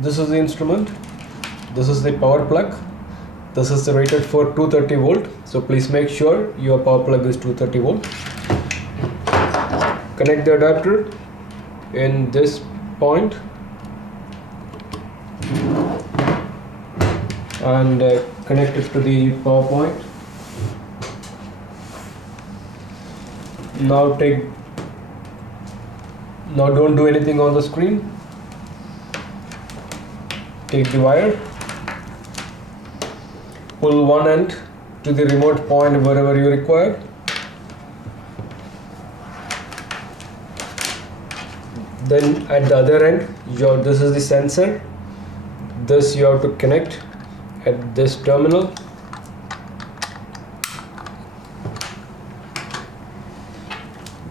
this is the instrument, this is the power plug, this is rated for 230 volt, so please make sure your power plug is 230 volt. Connect the adapter in this point and connect it to the power point. Now don't do anything on the screen. Take the wire, pull one end to the remote point wherever you require. Then at the other end, this is the sensor. This you have to connect at this terminal.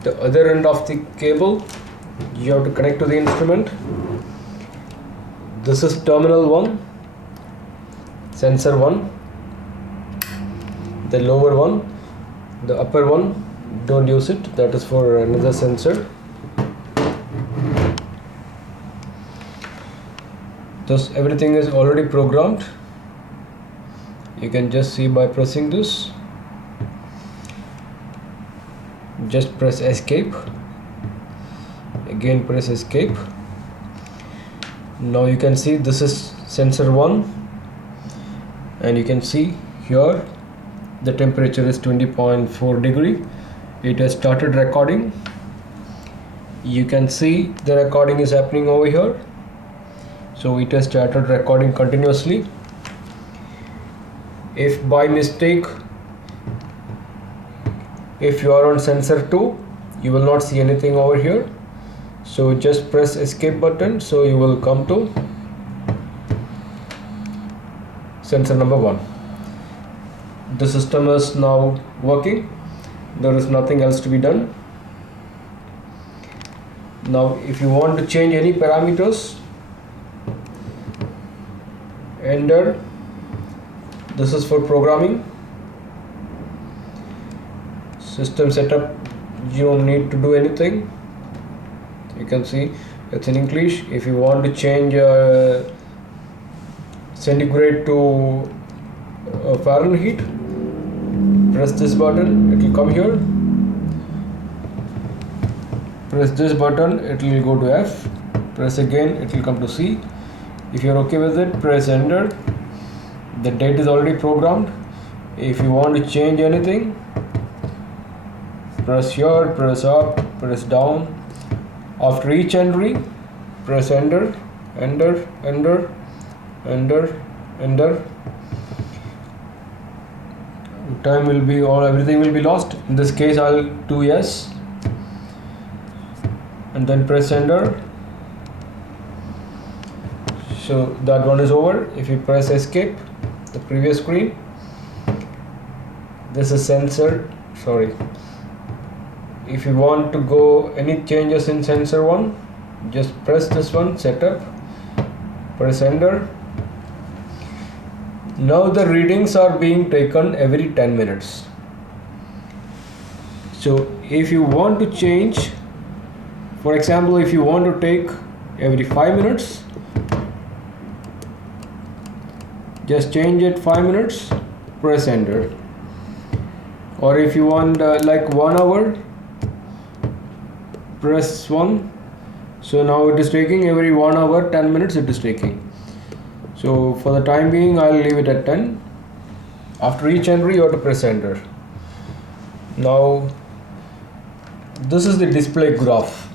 The other end of the cable you have to connect to the instrument. This is terminal 1, sensor 1, the lower one, the upper one, don't use it, that is for another sensor. Thus everything is already programmed. You can just see by pressing this. Just press escape, again press escape. Now you can see this is sensor 1 and you can see here the temperature is 20.4 degree. It has started recording. You can see the recording is happening over here. So it has started recording continuously. If by mistake if you are on sensor 2, you will not see anything over here. So just press escape button, so you will come to sensor number 1. The system is now working. There is nothing else to be done. Now if you want to change any parameters, enter. This is for programming. System setup, you don't need to do anything. You can see it's in English. If you want to change centigrade to Fahrenheit, press this button, it will come here. Press this button, it will go to F. Press again, it will come to C. If you're okay with it, press enter. The date is already programmed. If you want to change anything, press here, press up, press down. After each entry, press enter, enter, enter, enter, enter. Time will be, or everything will be lost. In this case, I'll do yes, and then press enter. So that one is over. If you press escape, the previous screen. This is sensor. Sorry. If you want to go any changes in sensor 1, just press this one, setup, press enter. Now the readings are being taken every 10 minutes. So if you want to change, for example, if you want to take every 5 minutes, just change it 5 minutes, press enter. Or if you want like 1 hour, press 1. So now it is taking every 1 hour 10 minutes it is taking. So for the time being, I'll leave it at 10. After each entry, you have to press enter. Now this is the display graph.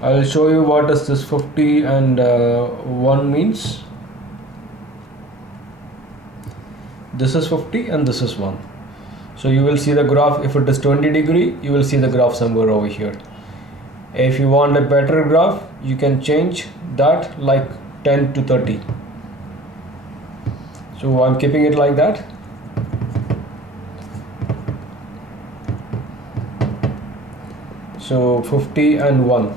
I'll show you what does this 50 and 1 means. This is 50 and this is 1. So you will see the graph. If it is 20 degree, you will see the graph somewhere over here. If you want a better graph, you can change that like 10 to 30. So I'm keeping it like that. So 50 and 1.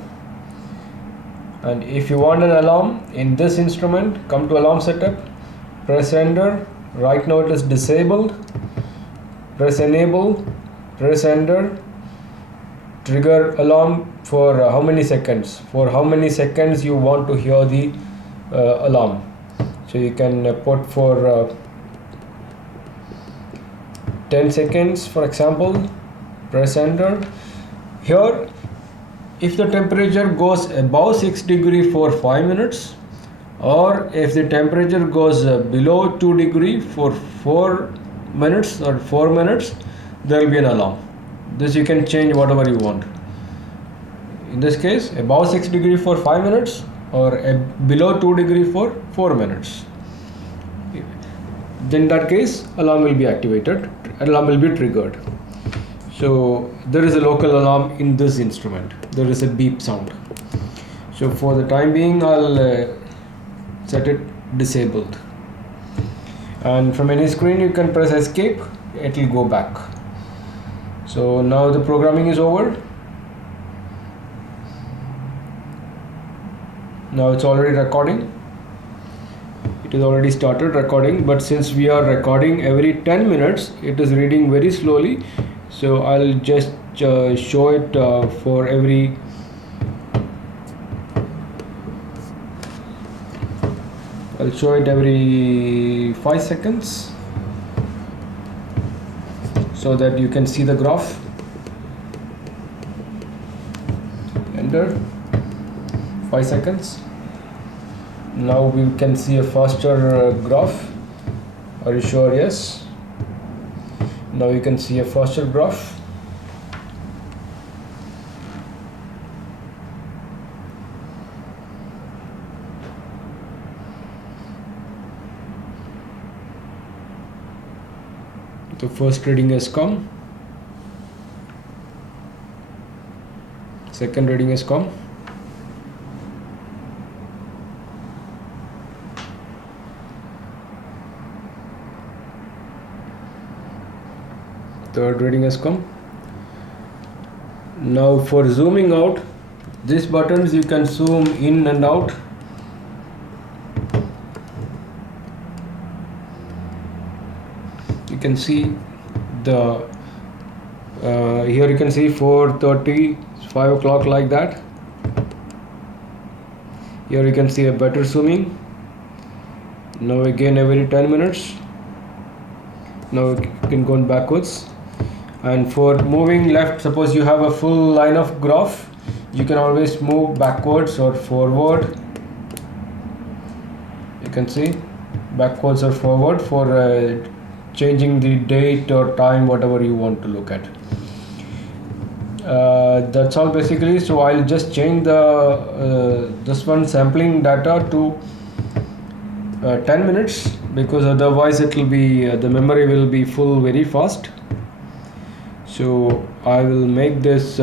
And if you want an alarm in this instrument, come to alarm setup, press enter. Right now it is disabled. Press enable, press enter. Trigger alarm for how many seconds? For how many seconds you want to hear the alarm. So you can put for 10 seconds, for example. Press enter. Here, if the temperature goes above 6 degree for 5 minutes, or if the temperature goes below 2 degree for 4 minutes or 4 minutes, there will be an alarm. This you can change whatever you want. In this case, above 6 degree for 5 minutes or below 2 degree for 4 minutes. Then in that case, alarm will be activated, alarm will be triggered. So there is a local alarm in this instrument. There is a beep sound. So for the time being, I'll set it disabled. And from any screen, you can press escape, it will go back. So now the programming is over. Now it's already recording. It is already started recording, but since we are recording every 10 minutes, it is reading very slowly. So I'll just show it for every I'll show it every 5 seconds so that you can see the graph. Enter. 5 seconds. Now we can see a faster graph. Are you sure? Yes. Now you can see a faster graph. The first reading has come. Second reading has come. Third reading has come. Now for zooming out, these buttons you can zoom in and out. You can see the here you can see 4:30, 5 o'clock, like that. Here you can see a better zooming. Now again every 10 minutes. Now you can go backwards. And for moving left, suppose you have a full line of graph, you can always move backwards or forward. You can see backwards or forward for changing the date or time, whatever you want to look at. That's all basically. So I'll just change the this one sampling data to 10 minutes, because otherwise it will be the memory will be full very fast. So I will make this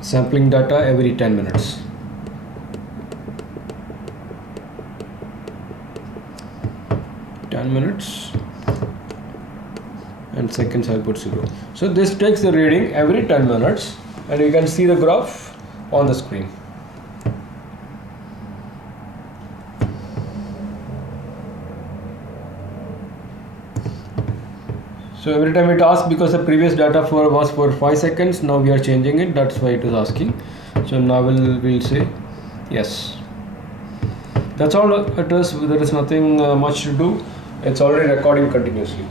sampling data every 10 minutes. And seconds I'll put 0. So this takes the reading every 10 minutes, and you can see the graph on the screen. So every time it asks, because the previous data was for 5 seconds, now we are changing it, that's why it is asking. So now we'll say yes. That's all it is. There is nothing much to do. It's already recording continuously.